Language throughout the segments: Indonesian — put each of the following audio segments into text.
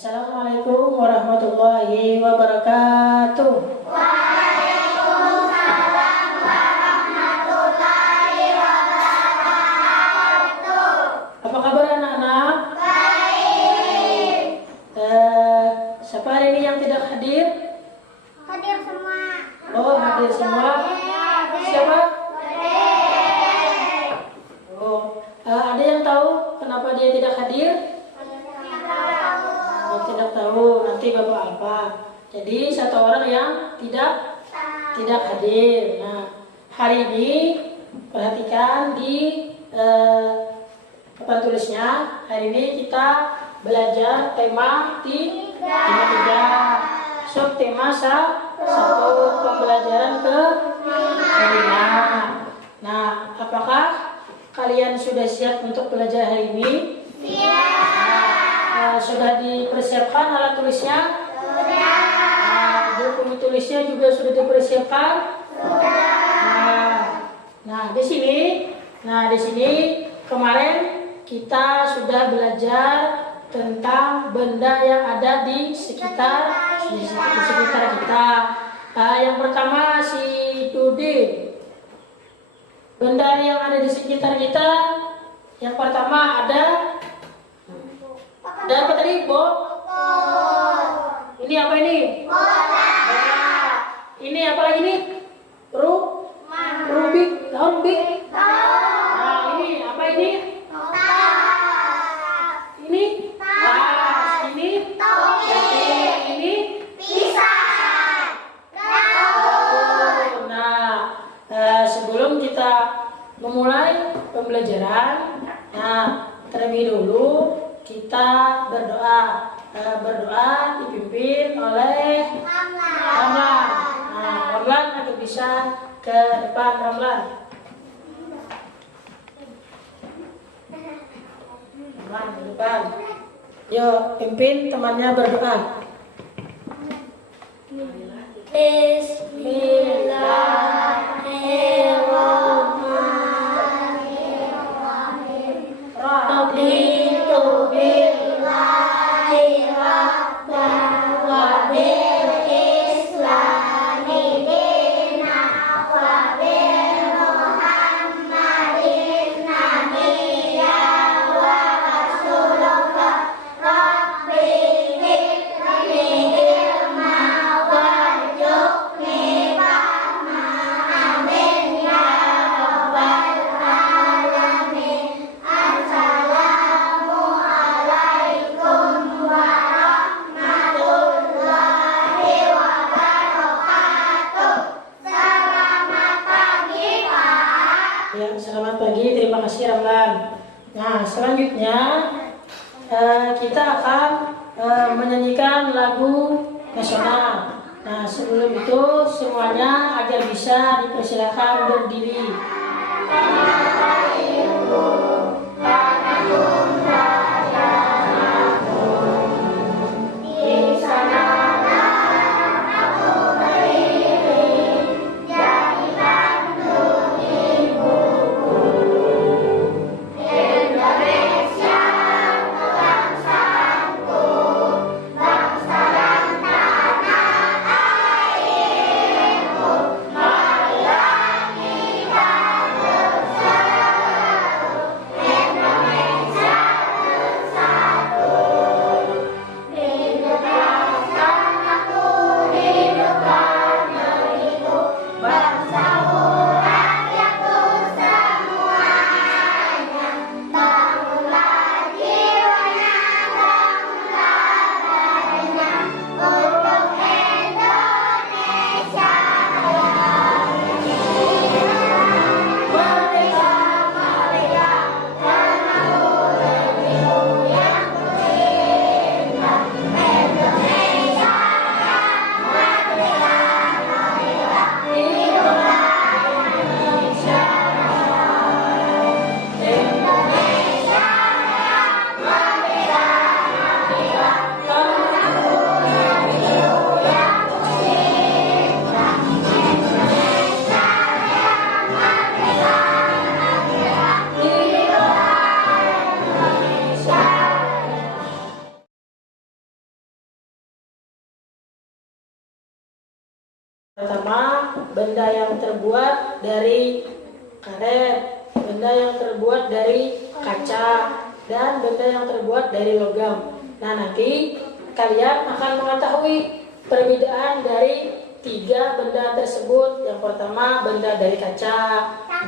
Assalamualaikum warahmatullahi wabarakatuh. Waalaikumsalam warahmatullahi wabarakatuh. Apa kabar anak-anak? Baik. Siapa hari ini yang tidak hadir? Hadir semua. Oh, hadir semua. Siapa? Oh, ada yang tahu kenapa dia tidak hadir? Oh, tidak tahu. Nanti Bapak apa? Jadi satu orang yang tidak hadir. Nah, hari ini perhatikan di papan tulisnya. Hari ini kita belajar tema tiga. Subtema satu, pembelajaran kelima. Nah, apakah kalian sudah siap untuk belajar hari ini? Siap. Sudah dipersiapkan alat tulisnya? Sudah. Buku tulisnya juga sudah dipersiapkan? Sudah. Nah, di sini kemarin kita sudah belajar tentang benda yang ada di sekitar kita. Yang pertama si Dudi. Benda yang ada di sekitar kita. Yang pertama ada apa tadi? Ini apa ini? Bola. Ini apa lagi nih? Rubik. Rubik. Nah, ini apa ini? Ini tas. Ini ini Pisang. Nah, sebelum kita memulai pembelajaran, terlebih dulu kita berdoa. Berdoa dipimpin oleh Ramlan. Ramlan akan bisa ke depan. Ramlan ke depan. Yuk, pimpin temannya berdoa. Bismillahirrahmanirrahim. Raditu billahi rabban wa bil islami dinan wa bil muhammadin nabiyyan wa rasulullah. Rabbi zidni ilma warzuqni fahma. Amin ya rabbal alamin. Assalamu alaikum warahmatullahi wabarakatuh. Selamat pagi, Pak. Ya, selamat pagi. Terima kasih Ramlan. Nah, selanjutnya kita akan menyanyikan lagu nasional. Nah, sebelum itu semuanya agar bisa dipersilakan berdiri. Marilah kita bersama. benda yang terbuat dari karet, benda yang terbuat dari kaca, dan benda yang terbuat dari logam. Nah, nanti kalian akan mengetahui perbedaan dari tiga benda tersebut. Yang pertama, benda dari kaca,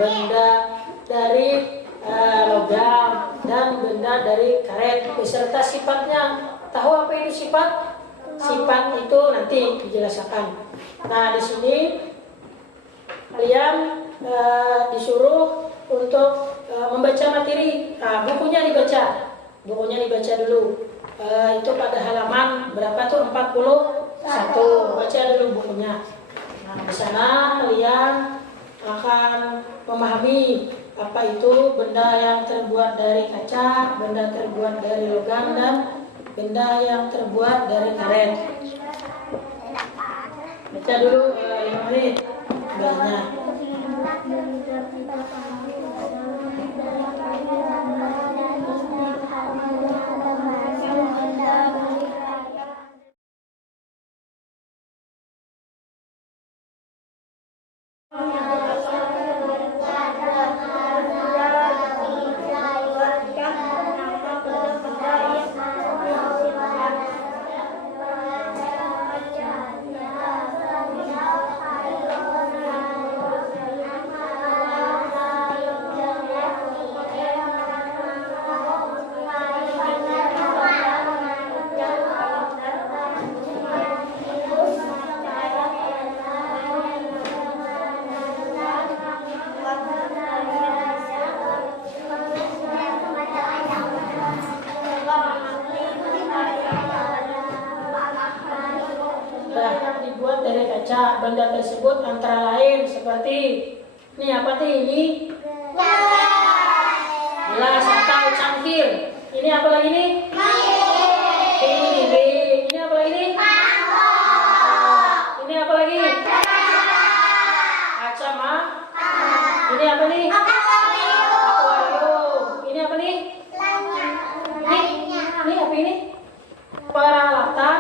benda dari logam, dan benda dari karet beserta sifatnya. Tahu apa itu sifat? Sifat itu nanti dijelaskan. Nah, di sini kalian disuruh untuk membaca materi. Nah, bukunya dibaca. Bukunya dibaca dulu. Itu pada halaman berapa tuh? 41. Baca dulu bukunya. Nah, di sana kalian akan memahami apa itu benda yang terbuat dari kaca, benda terbuat dari logam, dan benda yang terbuat dari karet. Baca dulu 5 menit. Banyak. Dibuat dari kaca. Benda tersebut antara lain seperti ini apa nih? Ini gelas atau cangkir. Ini apa lagi nih? Ini apa lagi nih? Ini apa lagi? Kaca mah. Ini apa nih? Akuarium. Ini apa nih? Ini apa ini? Peralatan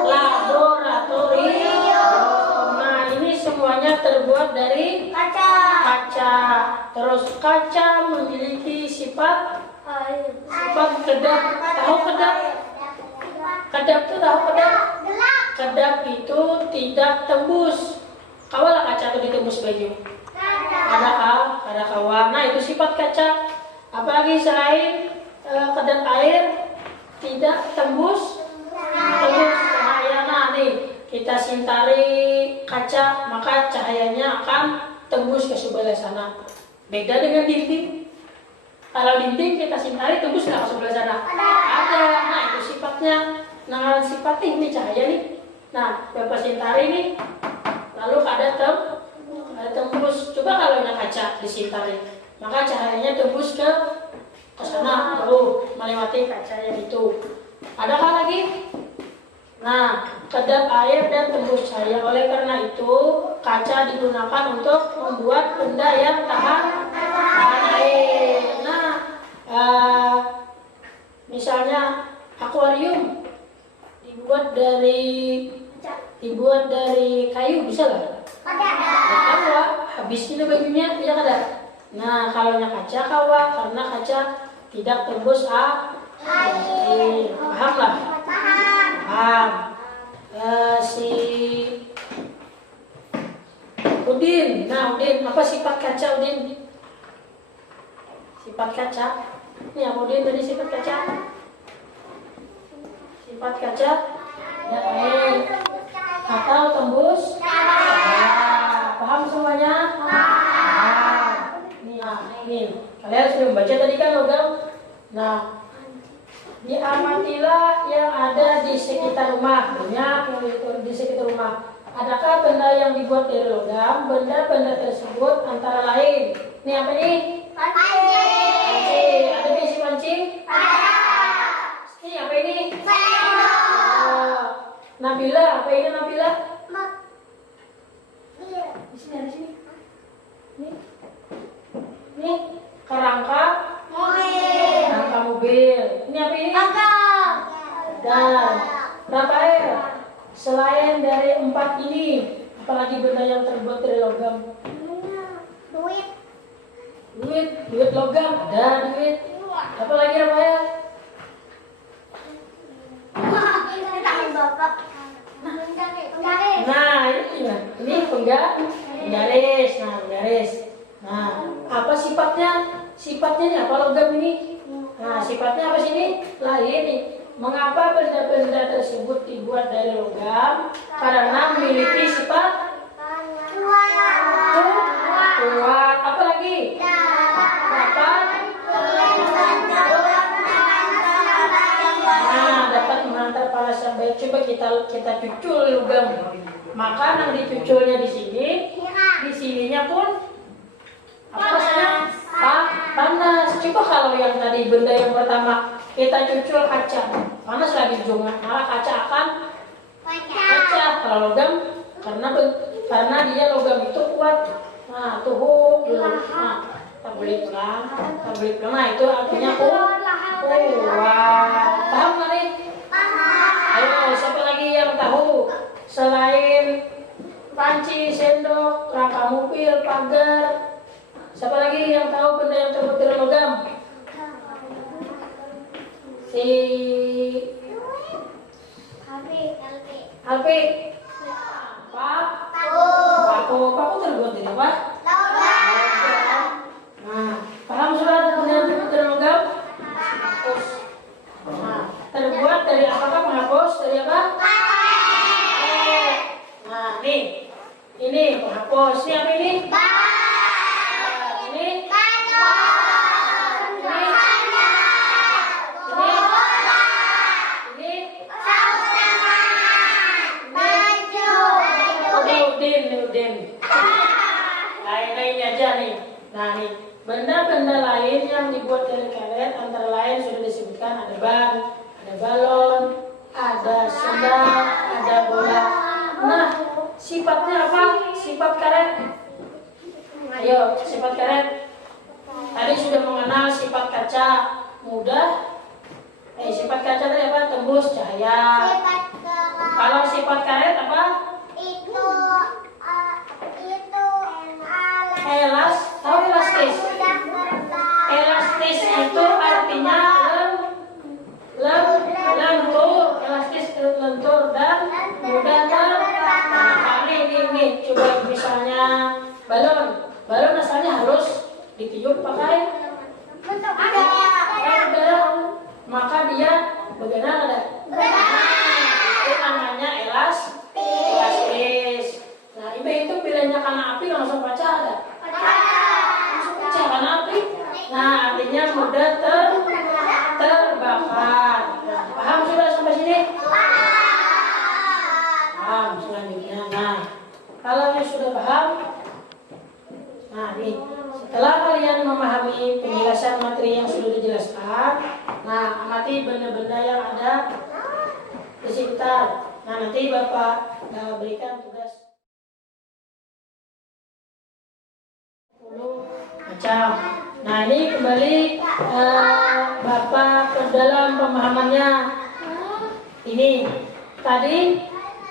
laboratorium. Nah, ini semuanya terbuat dari kaca. Terus kaca memiliki sifat kedap. Tahu kedap? Kedap itu tahu kedap? Kedap itu tidak tembus. Kawalah kaca itu ditembus baju. Ada kawa. Nah, itu sifat kaca. Apalagi selain kedap air tidak tembus cahaya. Nah, nih kita sintari kaca, maka cahayanya akan tembus ke sebelah sana. Beda dengan dinding. Kalau dinding kita sintari tembus nggak ke sebelah sana? Ada. Nah, itu sifatnya. Nah, sifat ini cahaya nih. Nah, Bapak sintari nih, lalu ada tembus. Coba kalau yang kaca disintari, maka cahayanya tembus ke sana, baru melewati kaca yang itu. Adakah lagi? Nah, kedap air dan tembus cahaya. Oleh karena itu, kaca digunakan untuk membuat benda yang tahan air. Nah, misalnya akuarium dibuat dari kayu, bisa nggak? Kawa, habis ini bajunya tidak ada. Nah, kalau kaca kawa, karena kaca tidak tembus air. Paham lah? Paham. Si Udin. Nah, Udin, apa sifat kaca, Udin? Sifat kaca. Ini apa, Udin, tadi sifat kaca? Sifat kaca ya air atau tembus. Paham semuanya? Nih, kalian sudah membaca tadi kan logam? Nah, diamatilah yang ada di sekitar rumah. Banyak yang di sekitar rumah. Adakah benda yang dibuat dari logam? Benda-benda tersebut antara lain. Ini apa nih? Pancing. Ada besi pancing? Ini apa ini? Nabila. Apa ini Nabila? Di sini, di sini. Ini kerangka mobil. Ini apa ini? Dan berapa air? Selain dari 4 ini, apa apalagi benda yang terbuat dari logam? Duit. Duit logam, ada duit. Apa lagi Rafael? Bapak. Nah, ini penggaris. Nah, penggaris. Nah, apa sifatnya? Sifatnya ini apa logam ini? Nah, sifatnya apa sih ini? Lain nih. Mengapa benda-benda tersebut dibuat dari logam? Karena memiliki sifat kuat. Apa lagi? Dapat. Nah, dapat mengantar panas yang baik. Coba kita cucul logam. Maka yang dicuculnya di sininya pun apa rasanya? Panas. Coba kalau yang tadi benda yang pertama kita cucul kaca, panas lagi ujungnya, malah kaca akan pecah. Kalau logam karena dia logam itu kuat. Nah, tuh dulu. Nah, tablik pelan. Nah, itu artinya kuat. Paham nggak nih? Ayo, siapa lagi yang tahu? Selain panci, sendok, rangka mobil, pagar, siapa lagi yang tahu benda yang terbuat dari logam? Si Alfi. Paku terbuat dari apa? Nah, paham sudah benda yang terbuat dari logam? Nah, terbuat dari apakah penghapus? Dari apa? Nah, ini penghapus. Ini apa ini? Lain-lain aja nih. Nah nih, benda-benda lain yang dibuat dari karet antara lain sudah disebutkan ada ban, ada balon, ada sendal, ada bola. Nah, sifatnya apa? Sifat karet. Ayo, sifat karet. Tadi sudah mengenal sifat kaca mudah. Sifat kaca tadi apa? Tembus cahaya. Kalau sifat karet apa? Tahu elastis? Elastis itu artinya lentur, elastis lentur dan mudah Nah, ini coba misalnya balon asalnya harus ditiup pakai udara, maka dia bagaimana ada? Itu namanya elastis. Nah, itu pilihannya karena api langsung pecah ada? Langsung pecah karena api. Nah, artinya mudah terbakar. Nah, paham sudah sampai sini? Paham selanjutnya. Nah, kalau yang sudah paham, nah nih, setelah kalian memahami penjelasan materi yang sudah dijelaskan, nah amati benda-benda yang ada di sekitar. Nah, nanti Bapak berikan tugas macam. Nah, ini kembali Bapak ke dalam pemahamannya. Ini tadi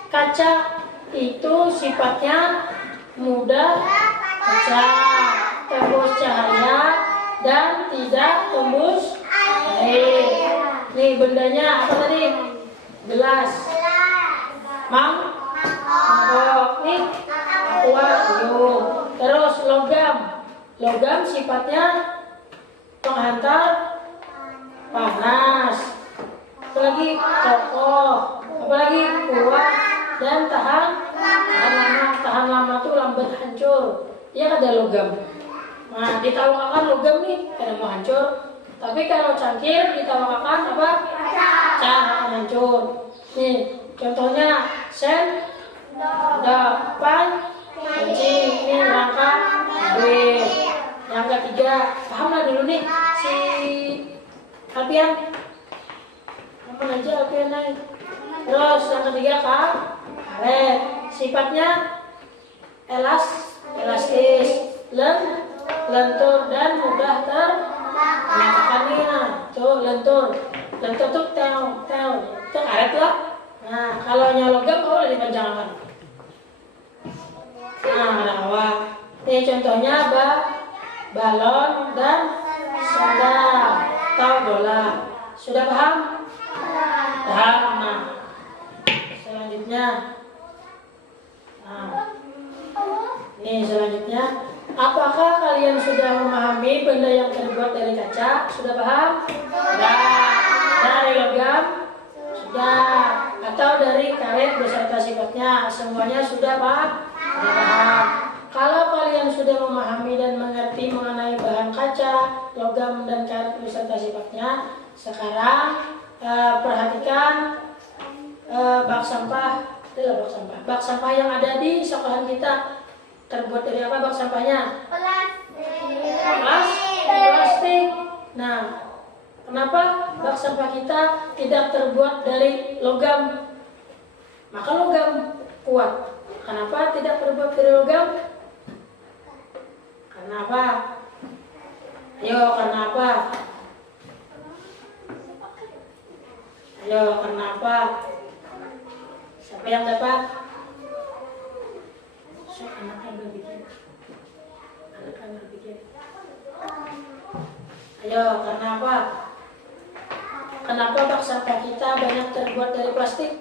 kaca itu sifatnya mudah pecah, tembus cahaya dan tidak tembus air. Nih bendanya apa tadi? Gelas, mangkok, nih akuarium. Terus logam sifatnya penghantar panas, apalagi kokoh, apalagi kuat dan tahan lama tuh lambat hancur. Dia ada logam. Nah, ditawarkan logam nih karena mau hancur. Tapi kalau cangkir ditawarkan apa? Cara hancur. Nih contohnya depan kencing, ini rangka mobil. Yang ketiga, pahamlah dulu nih si Alfian. Apa aja Alfian naik. Terus yang ketiga karet. Sifatnya elastis, lentur dan mudah menyatakan nih. Nah, tuh lentur tuh itu karet lah. Nah, kalau logam boleh dipanjangkan. Nah, ada hawa. Ini contohnya balon dan sandal atau bola. Sudah paham? Paham. Nah, selanjutnya. Nah, ini selanjutnya. Apakah kalian sudah memahami benda yang terbuat dari kaca? Sudah paham? Sudah. Dari logam? Sudah. Atau dari karet beserta sifatnya? Semuanya sudah paham? Sudah paham. Kalau kalian sudah memahami dan mengerti mengenai bahan kaca, logam, dan karet beserta sifatnya, sekarang perhatikan bak sampah. Bak sampah yang ada di sekolahan kita terbuat dari apa bak sampahnya? Plastik. Nah, kenapa bak sampah kita tidak terbuat dari logam? Maka logam kuat. Kenapa tidak terbuat dari logam? Kenapa? Ayo, kenapa? Ayo, kenapa? Siapa yang dapat? Anak-anak berpikir. Ayo, kenapa? Kenapa bak sampah kita banyak terbuat dari plastik?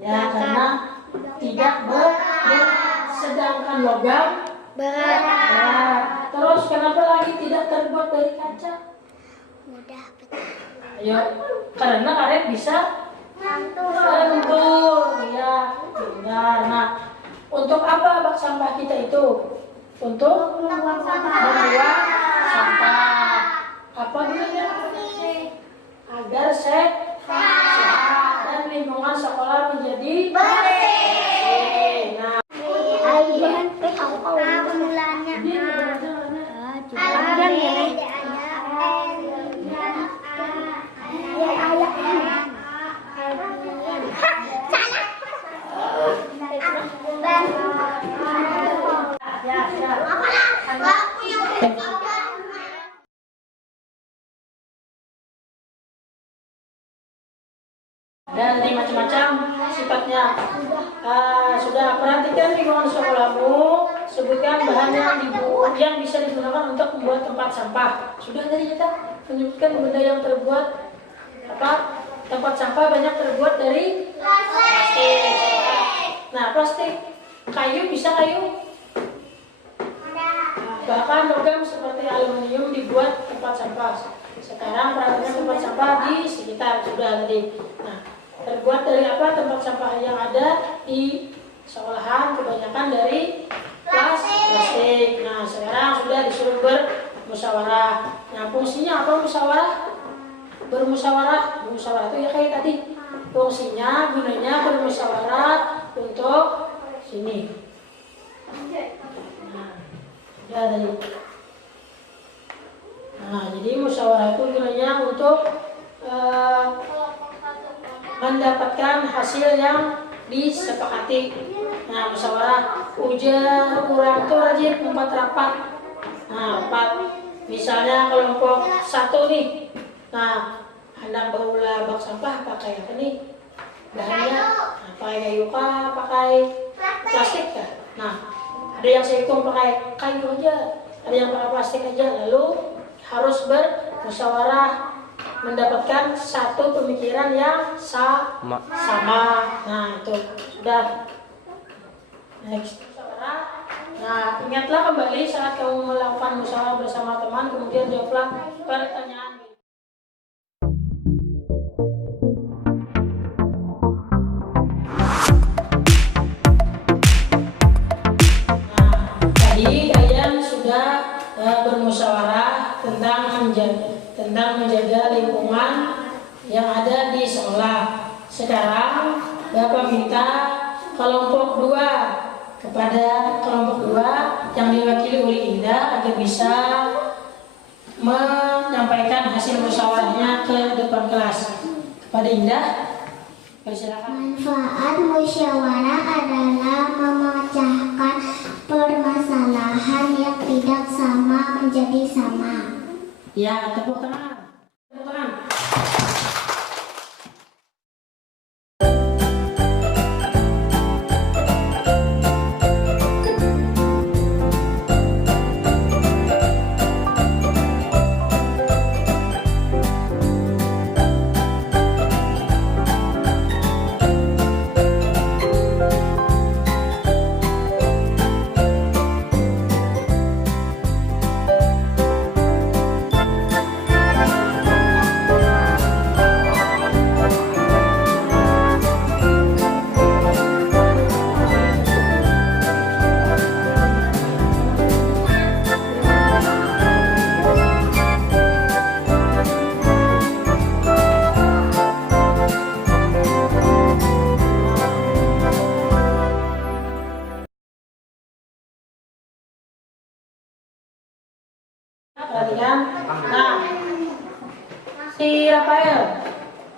Ya, karena tidak berat. Sedangkan logam berat. Terus kenapa lagi tidak terbuat dari kaca? Mudah pecah. Ayo, karena karet bisa lentur. Ya, benar. Nah, untuk apa bak sampah kita itu? Untuk membuang sampah. Apa gunanya? Agar sehat dan lingkungan sekolah menjadi bersih. Nah, Pemulaannya. dan ini macam-macam sifatnya. Sudah perhatikan lingkungan sekolahmu, sebutkan bahan yang bisa digunakan untuk membuat tempat sampah. Sudah tadi kita menyebutkan benda yang terbuat tempat sampah banyak terbuat dari plastik. Nah, plastik, kayu bisa kayu. Bahkan logam seperti aluminium dibuat tempat sampah. Sekarang perhatikan tempat sampah di sekitar sudah tadi. Nah, terbuat dari apa tempat sampah yang ada di sekolahan? Kebanyakan dari plastik. Nah, sekarang sudah disuruh bermusyawarah. Nah, fungsinya apa musyawarah? Bermusyawarah itu ya kayak tadi. Fungsinya, gunanya bermusyawarah untuk sini. Nah, sudah tadi. Nah, jadi musyawarah itu gunanya untuk mendapatkan hasil yang disepakati. Nah, musyawarah ujar orang tuh rajin 4 rapat. Nah, 4. Misalnya kelompok 1 nih. Nah, hendak bawa bak sampah pakai apa nih? Bahannya pakai kayu kah, pakai plastik kah? Nah, ada yang sehitung pakai kayu aja, ada yang pakai plastik aja. Lalu harus bermusyawarah mendapatkan satu pemikiran yang sama. Nah, itu sudah. Next. Nah, ingatlah kembali saat kamu melakukan musyawarah bersama teman, kemudian jawablah pertanyaan. Nah, tadi kalian sudah bermusyawarah tentang menjaga lingkungan yang ada di sekolah. Sekarang Bapak minta kelompok 2 kepada kelompok 2 yang diwakili oleh Indah agar bisa menyampaikan hasil musyawarahnya ke depan kelas. Kepada Indah, persilakan. Manfaat musyawarah adalah memecahkan permasalahan yang tidak sama menjadi sama. Ya, tepuk tangan. Tepuk tangan. perhatikan. Nah, si Rafael.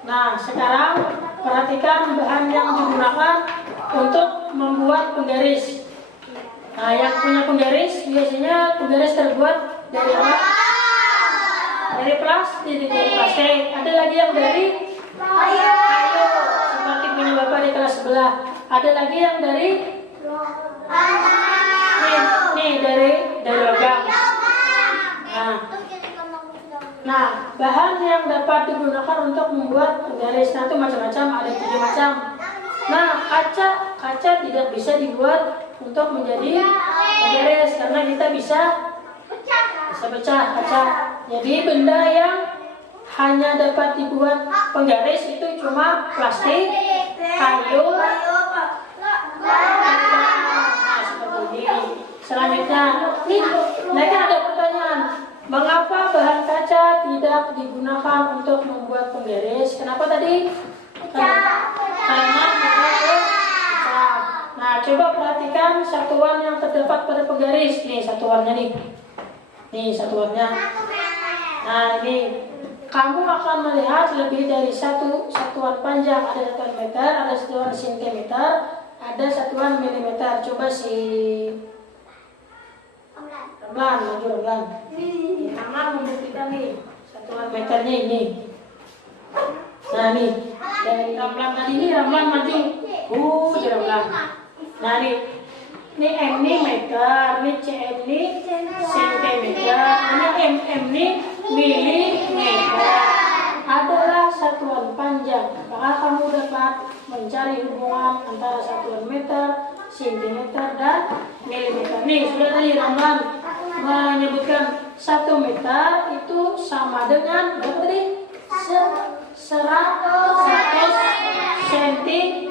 Nah, sekarang perhatikan bahan yang digunakan untuk membuat penggaris. Nah, yang punya penggaris biasanya penggaris terbuat dari apa? Dari plastik. Ada lagi yang dari kayu, seperti punya Bapak di kelas sebelah. Ada lagi yang dari nih dari logam. Nah, bahan yang dapat digunakan untuk membuat penggaris itu macam-macam, ada 7 macam. Nah, kaca tidak bisa dibuat untuk menjadi penggaris karena kita bisa pecah kaca. Jadi benda yang hanya dapat dibuat penggaris itu cuma plastik, kayu, seperti ini. Selanjutnya, nih kan ada pertanyaan, mengapa bahan kaca tidak digunakan untuk membuat penggaris? Kenapa tadi? Karena pecah. Nah, coba perhatikan satuan yang terdapat pada penggaris. Nih satuannya nih. Nih satuannya. Nah, ini kamu akan melihat lebih dari satu satuan panjang. Ada satuan meter, ada satuan sentimeter, ada satuan milimeter. Coba Ramlan. Ramlan membuktikan nih satuan meternya ini. Nah nih, dari Ramlan tadi ini Ramlan maju. Ramlan. Nah nih, ini M ini meter, ini CM ini sentimeter, ini MM ini milimeter. Adalah satuan panjang. Maka kamu dapat mencari hubungan antara satuan meter, sentimeter, dan milimeter. Nih, sudah tadi Ramlan menyebutkan 1 meter itu sama dengan berapa tadi? 100 sentimeter.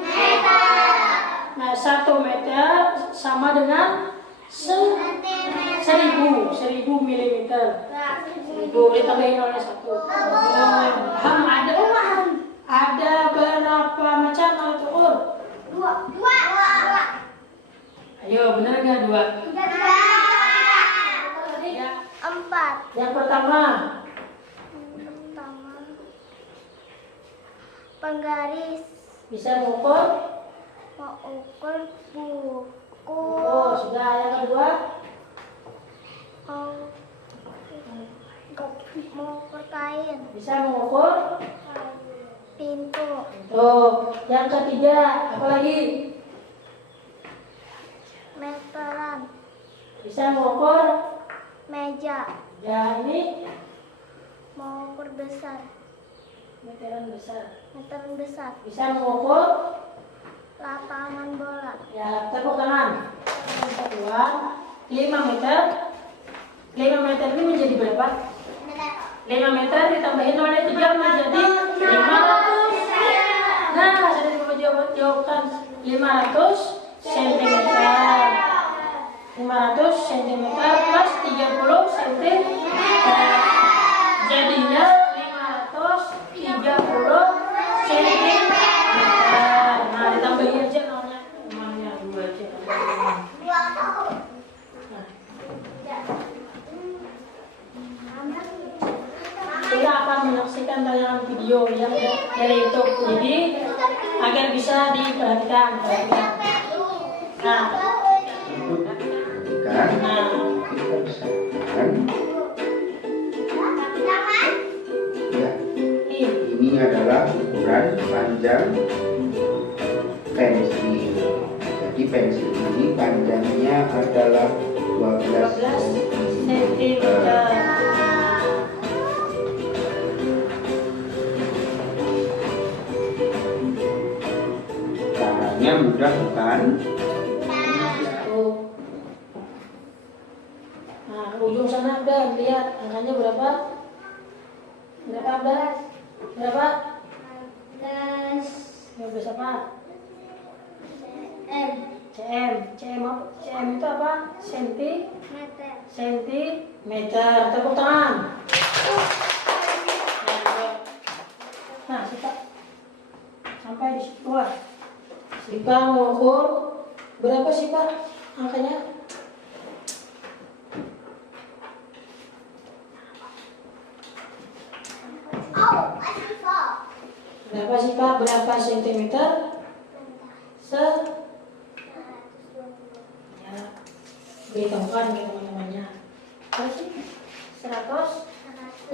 Nah, 1 meter sama dengan 1000 milimeter. 1000 ditambahin oleh 1. Ada berapa macam alat ukur? 2. Ayo, benar nggak 2? 4. Yang pertama, penggaris bisa mengukur. buku. Sudah. Yang kedua, mengukur kain. bisa mengukur Pintu. Yang ketiga, apa lagi? Meteran. Bisa mengukur Meja. ya ini Mengukur besar. meteran besar. Bisa mengukur Lapangan bola. ya, tepuk tangan. Satuan 5 meter. 5 meter ini menjadi berapa? 5 meter ditambahin oleh 3 menjadi 500. Nah, saya coba jawabkan 500 cm. 500 cm plus 30 cm. Jadinya 530 cm. Nah, ditambahin aja nolnya. Nomornya 2 aja. Kita akan menyaksikan tayangan video yang dari YouTube, jadi agar bisa diperhatikan. Nah, kita bisa ya, ini adalah ukuran panjang pensil. Jadi pensil ini panjangnya adalah 12 cm. Caranya mudah bukan? Nah, ujung sana udah lihat angkanya berapa? Berapa? 12 apa? CM apa? CM itu apa? Sentimeter. Tepuk tangan. Nah, Sita sampai di situ. Sita mengukur berapa sih Pak angkanya? Berapa sih Pak? Berapa sentimeter? Ya, beritahukan ke teman-temannya. Berapa sih? 120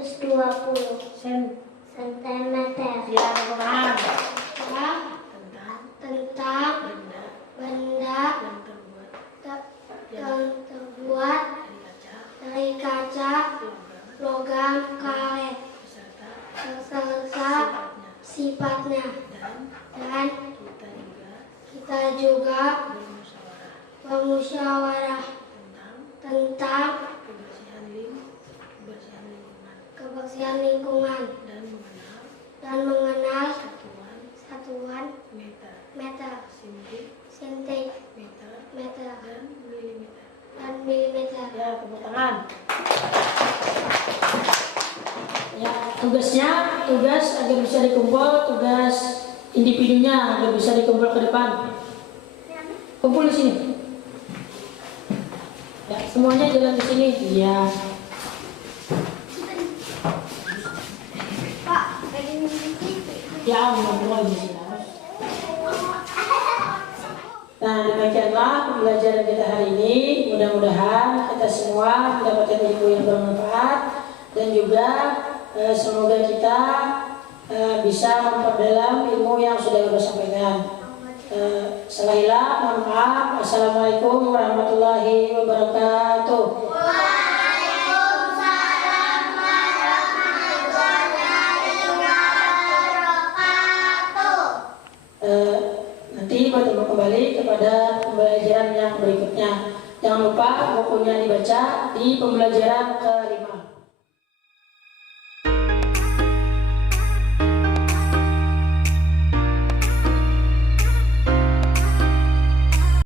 sentimeter. Ya, teman-teman. Tentang benda yang terbuat dari kaca, logam, karet, beserta sifatnya, dan kita juga bermusyawarah tentang kebersihan lingkungan dan mengenal satuan meter, sentimeter, dan milimeter. Ya, tepuk tangan. Ya, tugas agar bisa dikumpul, tugas individunya agar bisa dikumpul ke depan. Kumpul di sini. Ya, semuanya jalan di sini. Ya. Ya, mulai di sini. Nah, demikianlah pembelajaran kita hari ini. Mudah-mudahan kita semua mendapatkan ilmu yang bermanfaat dan juga semoga kita bisa memperdalam ilmu yang sudah Bapak sampaikan. Selailah, mohon maaf. Assalamualaikum warahmatullahi wabarakatuh. Nanti bertemu kembali kepada pembelajaran yang berikutnya. Jangan lupa bukunya dibaca di pembelajaran ke-5.